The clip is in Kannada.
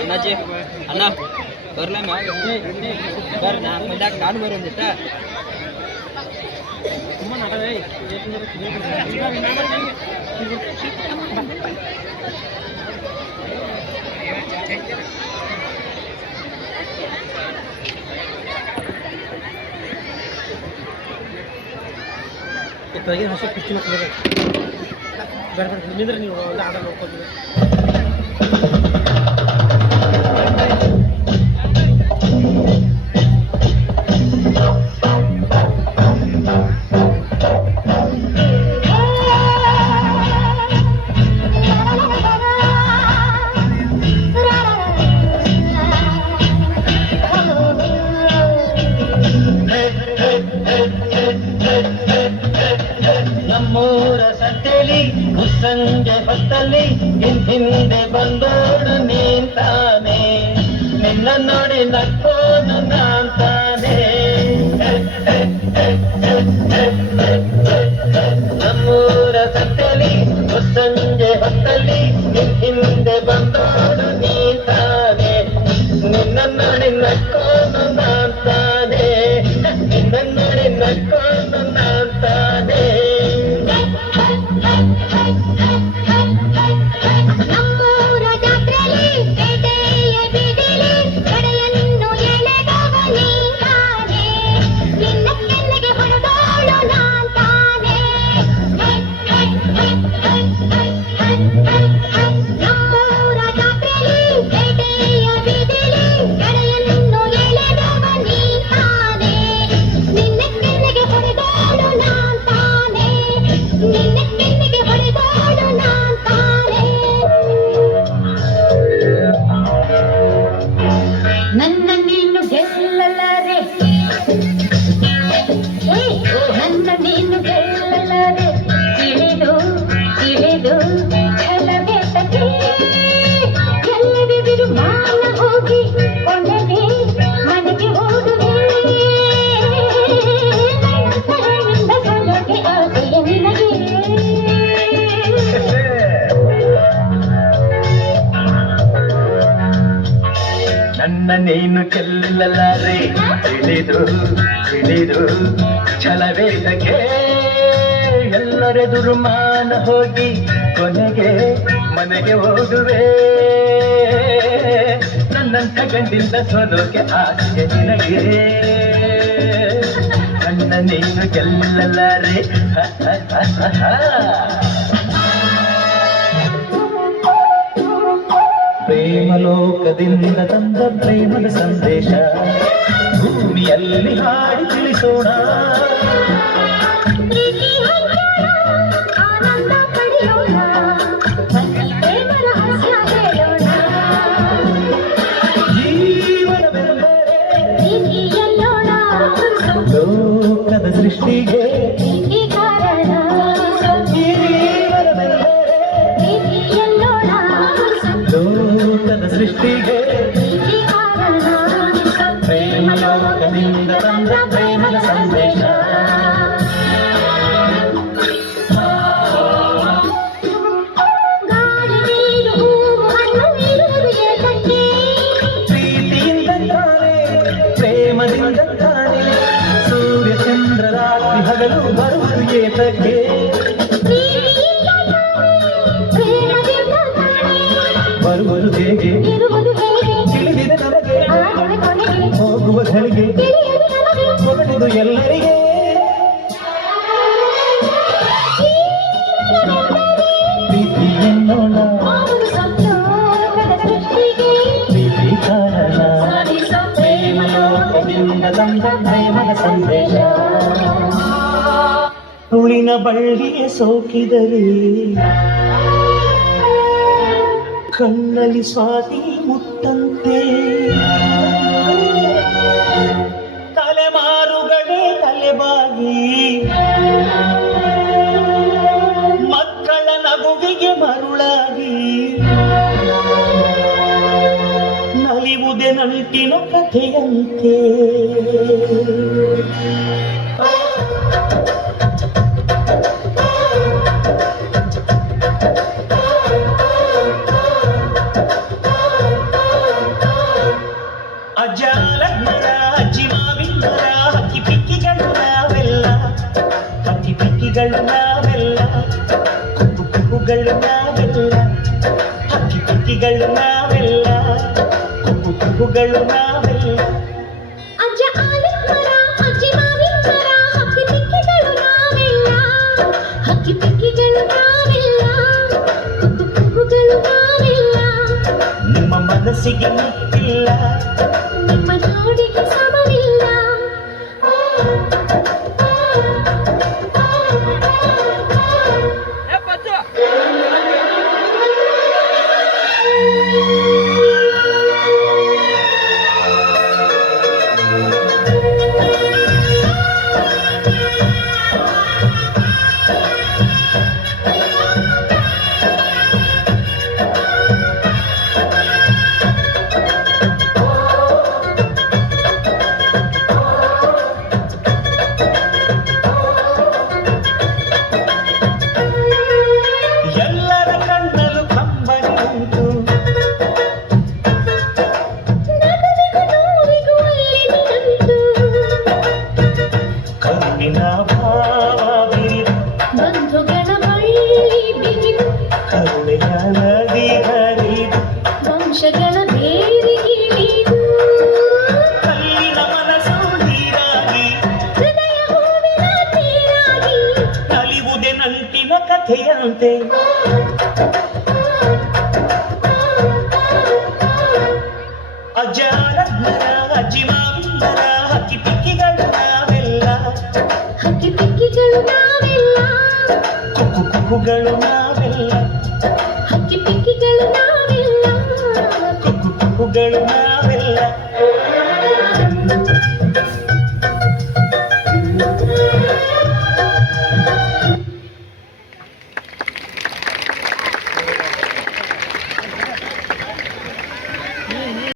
ಅಣ್ಣಾಜಿ ಅಣ್ಣ ಬರ್ಲ ಬರ್ರಿ ನಾಲ್ಕು ಮಂದಿ ಕಾಡು ಬರ್ರಿ ಒಂದಿಟ್ಟ ತುಂಬ ನಡವೇ ಹೊಸ ಪಿಚ್ಚಿ ಬೇರೆ ಬೇರೆ ನಿಂದ್ರೆ ನೀವು ಒಂದು ಆರ್ಡರ್ ನೋಡ್ಕೊತೀವಿ. ನಮ್ಮೂರ ಸಂತೆಲಿ ಸಂಜೆ ಹೊತ್ತಲ್ಲಿ ಹಿಂದೆ ಬಂದೋಡು ನೀಂತಾನೆ ನಿನ್ನ ನೋಡಿ ನಕ್ಕೋನು ನಾಂತಾನೆ. ನಮ್ಮೂರ ಸಂತೆಲಿ ಸಂಜೆ ಹೊತ್ತಲ್ಲಿ ಹಿಂದೆ ಬಂದೋಡು ನೀಂತಾನೆ ನಿನ್ನ ನೋಡಿ ನಕ್ಕೋನು ನಾಂತಾನೆ ನಿನ್ನ ನೋಡಿ ನಕ್ಕೋನು ನಾಂತಾನೆ. ನನ್ನ ನೀನು ಗೆಲ್ಲಲಾರೆ ನನ್ನ ನೀನು ಗೆಲ್ಲಲಾರೆ ತಿಳಿದು ತಿಳಿದು ಛಲಬೇತಕ್ಕೆ ಎಲ್ಲದಿರು ಮಾನ ಹೋಗಿ ಕೊನೆಗೆ ಮನೆಗೆ ಓಡುವೆ ನಿನ್ನ ಸೊಲಗೆ ಆಸೆಯ ನಿನಗೆ. ನನ್ನ ನೀನು ಗೆಲ್ಲಲಾರೆ ತಿಳಿದು ತಿಳಿದು ಛಲವೇದಕ್ಕೆ ಎಲ್ಲರೆದುರು ಮಾನ ಹೋಗಿ ಕೊನೆಗೆ ಮನೆಗೆ ಓಡುವೆ ನನ್ನಂಥ ಗಂಡಿಂದ ಸೋಲೋಕೆ ಆಸೆ ನಿನಗೆ. ನನ್ನ ನೀನು ಗೆಲ್ಲಲಾರೆ ಪ್ರೇಮಲೋಕದಿಂದ ತಂದ ಪ್ರೇಮದ ಸಂದೇಶ ಭೂಮಿಯಲ್ಲಿ ಹಾಡಿ ತಿಳಿಸೋಣ. ಆನಂದ ಪಡೆಯೋಣ ಪ್ರೇಮ ರಹಸ್ಯ ಹೇಳೋಣ ಜೀವನವೆಂದರೆ ಎಲ್ಲೋಣ ಲೋಕದ ಸೃಷ್ಟಿಗೆ ಈ ಕಾರಣ ಜೀವನವೆಂದರೆ ಎಲ್ಲೋಣ ಲೋಕದ ಸೃಷ್ಟಿಗೆ ಪ್ರೇಮಲೋಕದಿಂದ ತಂದ ಪ್ರೇಮದ ಸಂದೇಶ. ಪ್ರೀತಿಯಿಂದ ತಾನೆ ಪ್ರೇಮದಿಂದ ತಾನೆ ಸೂರ್ಯ ಚಂದ್ರ ರಾತ್ರಿ ಹಗಲು ಬರುವುದು ಏತಕ್ಕೆ ಬರುವುದು ಹೇಗೆ ತಿಳಿದಿದೆ ನಮಗೆ ಹೋಗುವ ಘಳಿಗೆ ಹೊರಟಿದು ಎಲ್ಲರಿಗೆ. ಪ್ರೀತಿ ಎನ್ನೋಣ ಪ್ರೀತಿ ಕಾರಣ ಪ್ರೇಮಲೋಕದಿಂದ ತಂದ ಪ್ರೇಮದ ಸಂದೇಶ. ಹುಳಿನ ಬಳ್ಳಿಯ ಸೋಕಿದರೆ ಕಣ್ಣಲ್ಲಿ ಸ್ವಾತಿ ಮುತ್ತಂತೆ ತಲೆಮಾರುಗಳೇ ತಲೆಬಾಗಿ ಮಕ್ಕಳ ನಗುವಿಗೆ ಮರುಳಾಗಿ ನಲಿವುದೆ ನಂಟಿನ ಕಥೆಯಂತೆ ಅಜ್ಜಾಲಮ್ಮರ ಅಜ್ಜಿ ಮಾವಿಂದರ ಹಕ್ಕಿ ಪಿಕ್ಕಿಗಳು ನಾವೆಲ್ಲ ಹಕ್ಕಿ ಪಿಕ್ಕಿಗಳು ನಾವೆಲ್ಲ ಕುಕ್ಕು ಕುಕ್ಕುಗಳು ನಾವೆಲ್ಲ ಹಕ್ಕಿ ಪಿಕ್ಕಿಗಳು ನಾವೆಲ್ಲ ಕುಕ್ಕು ಕುಕ್ಕುಗಳು ನಾವೆಲ್ಲ ಅಜ್ಜ ಆಲಿಸ್ ಮರ ಅಜ್ಜಿ ಮಾವಿನ ಮರ ಹಕ್ಕಿ ಪಿಕ್ಕಿಗಳು ನಾವೆಲ್ಲ ಹಕ್ಕಿ ಪಿಕ್ಕಿಗಳು ನಾವೆಲ್ಲ ಕುಕ್ಕು ಕುಕ್ಕುಗಳು ನಾವೆಲ್ಲ ನಿಮ್ಮ ಮನಸ್ಸಿಗೆ ಮುಟ್ಟಿಲ್ಲ ನಿಮ್ಮ ಜೋಡಿಗೆ ಸಮವಿಲ್ಲ ಎಲ್ಲರ ಕಣ್ಣಲು ಕಂಬನಿ ಉಂಟು ನಗುವಿಗೂ ನೋವಿಗೂ ಅಲ್ಲಿ ನಿಂತು ಕರುಣಿನ ಭಾವ ಬಿರಿದು ಬಂಧುಗಳ ಬಳ್ಳಿ ಬಿಗಿದು ಕರುಣೆಯ ನದಿ ಹರಿದು ವಂಶಗಳ ಬೇರೆ ಹಿಡಿದು ಕಲ್ಲಿನ ಮನಸ್ಸು ನೀರಾಗಿ ಹೃದಯ ಹೂವಿನ ತೀರಾಗಿ ನಲಿವುದೆ ನಂಟಿನ ಕಥೆಯಂತೆ ಅಜ್ಜಾಲಮ್ಮರ ಅಜ್ಜಿ ಮಾವಿಂದರ ಹಕ್ಕಿ ಪಿಕ್ಕಿಗಳು ನಾವೆಲ್ಲ ಹಕ್ಕಿ ಪಿಕ್ಕಿಗಳು ನಾವೆಲ್ಲ ಕುಕ್ಕು ಕುಕ್ಕುಗಳು ನಾವೆಲ್ಲ